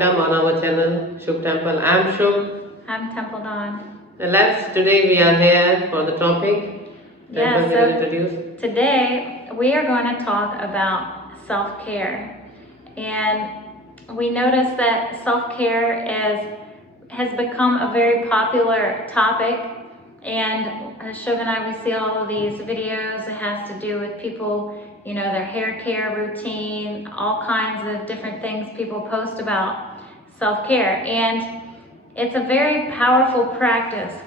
welcome on our channel Shubh Temple. I'm Shubh. I'm Temple Dawn. Today we are here for the topic. Yeah, Temple will introduce. Today we are going to talk about self-care. And we notice that self-care has become a very popular topic. And Shubh and I, we see all of these videos. It has to do with people, their hair care routine, all kinds of different things people post about self-care. And it's a very powerful practice.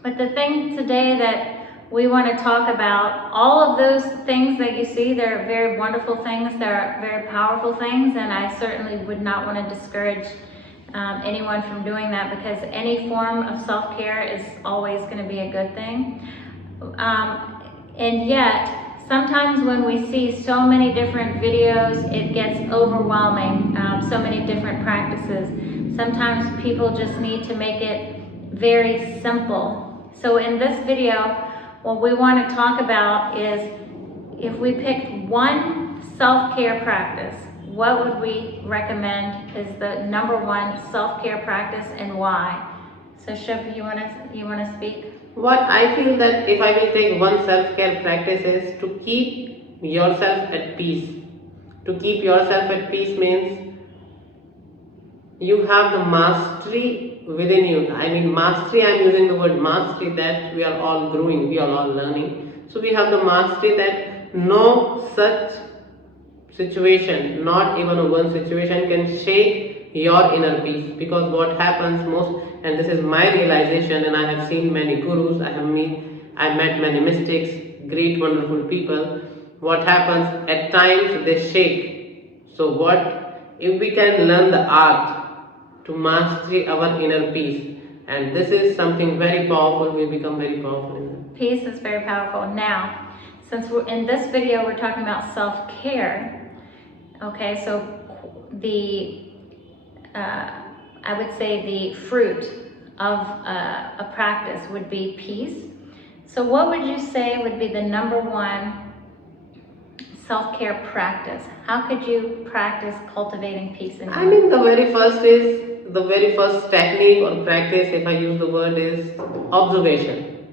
But the thing today that we want to talk about, all of those things that you see, they're very wonderful things, they're very powerful things, and I certainly would not want to discourage anyone from doing that, because any form of self-care is always going to be a good thing. And yet, sometimes when we see so many different videos, it gets overwhelming, so many different practices. Sometimes people just need to make it very simple. So in this video, what we want to talk about is, if we picked one self-care practice, what would we recommend is the number one self-care practice, and why? So Shubh, you want to speak? What I feel that if I will take one self-care practice is to keep yourself at peace. To keep yourself at peace means you have the mastery within you. I mean mastery, I'm using the word mastery, that we are all growing, we are all learning. So we have the mastery that no such situation, not even one situation, can shake your inner peace. Because what happens most, and this is my realization, and I have seen many gurus, I met many mystics, great wonderful people. What happens at times, they shake. So what if we can learn the art to mastery our inner peace, and this is something very powerful, we become very powerful in it. Peace is very powerful. Now, since we're in this video, we're talking about self-care. Okay, so I would say the fruit of a practice would be peace. So what would you say would be the number one self-care practice? How could you practice cultivating peace in you? I mean, the very first technique or practice, if I use the word, is observation.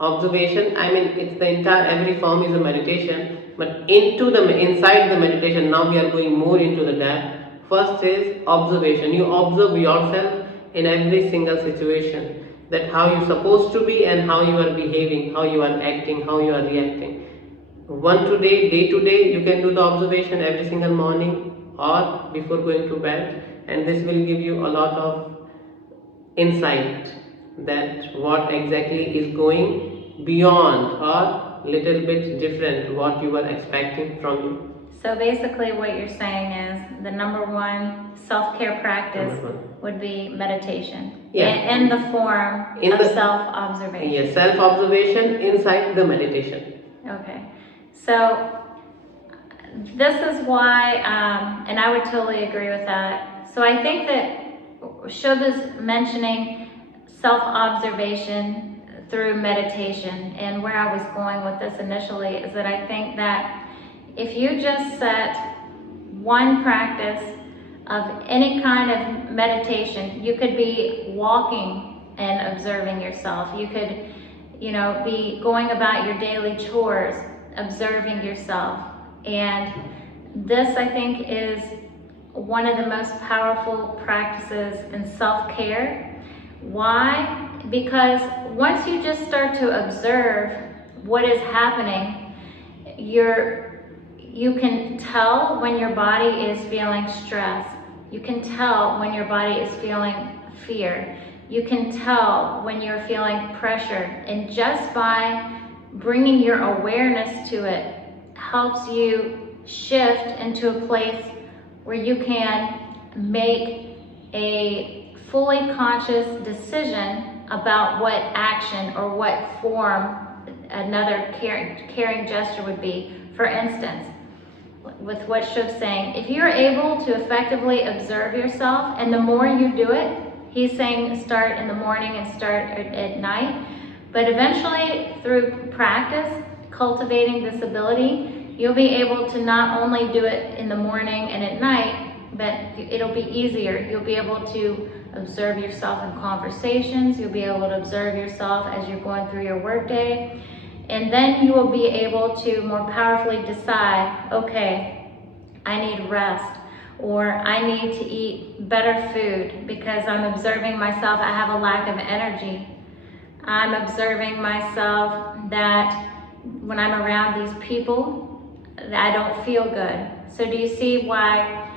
Observation, I mean, it's the entire, every form is a meditation, but inside the meditation, now we are going more into the depth. First is observation. You observe yourself in every single situation, that how you're supposed to be and how you are behaving, how you are acting, how you are reacting. Day to day, you can do the observation every single morning or before going to bed, and this will give you a lot of insight that what exactly is going beyond or little bit different what you were expecting from you. So basically what you're saying is the number one self-care practice would be meditation. Yeah. In the form of self-observation. Yes, self-observation inside the meditation. Okay. So this is why, and I would totally agree with that. So I think that Shubh is mentioning self-observation through meditation, and where I was going with this initially is that I think that if you just set one practice of any kind of meditation, you could be walking and observing yourself. You could, be going about your daily chores, observing yourself. And this, I think, is one of the most powerful practices in self-care. Why? Because once you just start to observe what is happening, you can tell when your body is feeling stress. You can tell when your body is feeling fear. You can tell when you're feeling pressure. And just by bringing your awareness to it helps you shift into a place where you can make a fully conscious decision about what action or what form another caring gesture would be. For instance, with what Shubh's saying, if you're able to effectively observe yourself, and the more you do it, he's saying start in the morning and start at night, but eventually through practice, cultivating this ability, you'll be able to not only do it in the morning and at night, but it'll be easier. You'll be able to observe yourself in conversations. You'll be able to observe yourself as you're going through your workday. And then you will be able to more powerfully decide, okay, I need rest, or I need to eat better food because I'm observing myself, I have a lack of energy. I'm observing myself that when I'm around these people, I don't feel good. So do you see why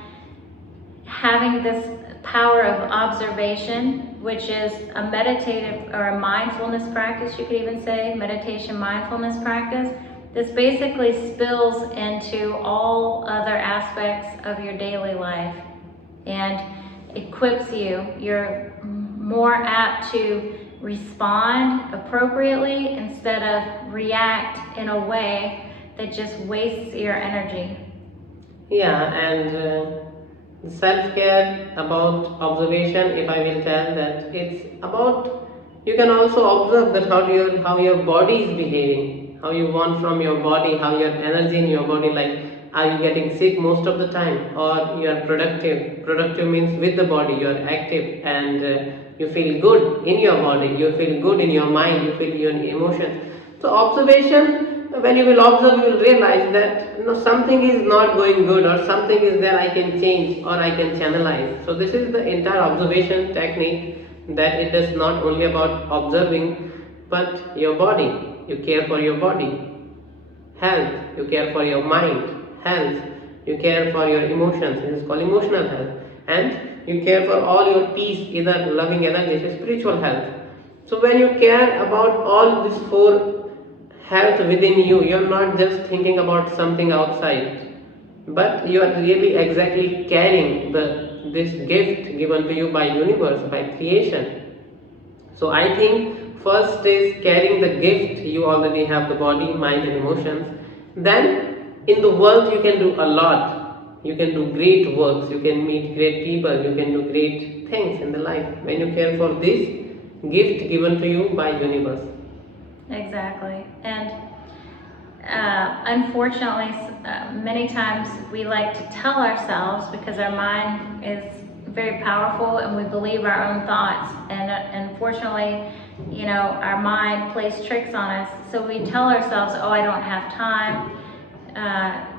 having this power of observation, which is a meditative or a mindfulness practice, you could even say, meditation mindfulness practice, this basically spills into all other aspects of your daily life and equips you. You're more apt to respond appropriately instead of react in a way that just wastes your energy. Yeah, and self-care about observation, if I will tell that it's about, you can also observe that how your body is behaving, how you want from your body, how your energy in your body, like are you getting sick most of the time or you are productive means with the body you are active and you feel good in your body, you feel good in your mind, you feel your emotions. So observation, when you will observe, you will realize that something is not going good or something is there I can change or I can channelize. So this is the entire observation technique, that it is not only about observing but your body. You care for your body, health, you care for your mind, health, you care for your emotions, this is called emotional health, and you care for all your peace, either loving energy, this is spiritual health. So when you care about all these four health within you, you're not just thinking about something outside, but you are really exactly carrying this gift given to you by universe, by creation. So I think first is carrying the gift. You already have the body, mind and emotions. Then in the world you can do a lot. You can do great works, you can meet great people, you can do great things in the life when you care for this gift given to you by universe. Exactly. And unfortunately, many times we like to tell ourselves, because our mind is very powerful and we believe our own thoughts, and unfortunately, our mind plays tricks on us. So we tell ourselves, oh, I don't have time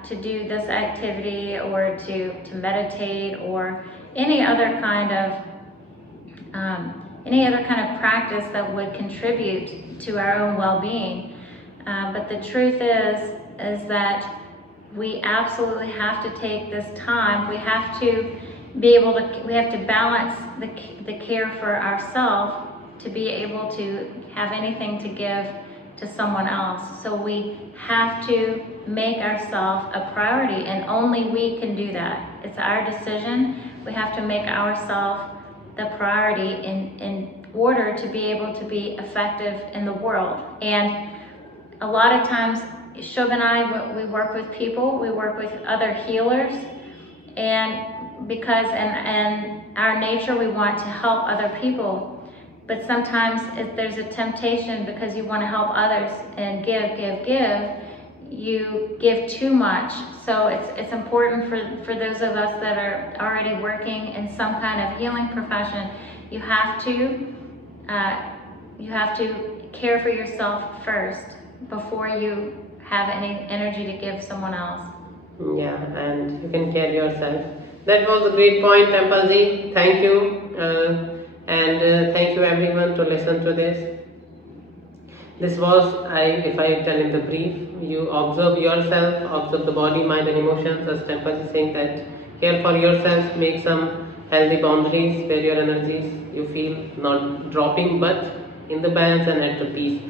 to do this activity, or to meditate, or any other kind of practice that would contribute to our own well-being. But the truth is that we absolutely have to take this time. We have to balance the care for ourselves to be able to have anything to give to someone else. So we have to make ourselves a priority, and only we can do that. It's our decision. We have to make ourselves the priority in order to be able to be effective in the world. And a lot of times, Shubh and I, we work with people, we work with other healers, and because in our nature we want to help other people, but sometimes there's a temptation, because you want to help others and give, you give too much. So it's important for those of us that are already working in some kind of healing profession, you have to care for yourself first before you have any energy to give someone else. Yeah, and you can care yourself. That was a great point, Temple ji. Thank you, and thank you everyone to listen to this. This was, if I tell in the brief, you observe yourself, observe the body, mind and emotions. As Temple is saying that care for yourself, make some healthy boundaries where your energies you feel not dropping but in the balance and at the peace.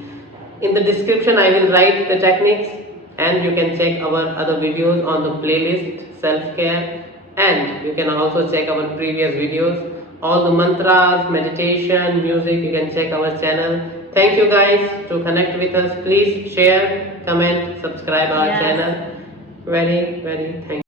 In the description I will write the techniques, and you can check our other videos on the playlist self-care, and you can also check our previous videos, all the mantras, meditation, music. You can check our channel. Thank you guys to connect with us. Please share, comment, subscribe our channel. Very thank you.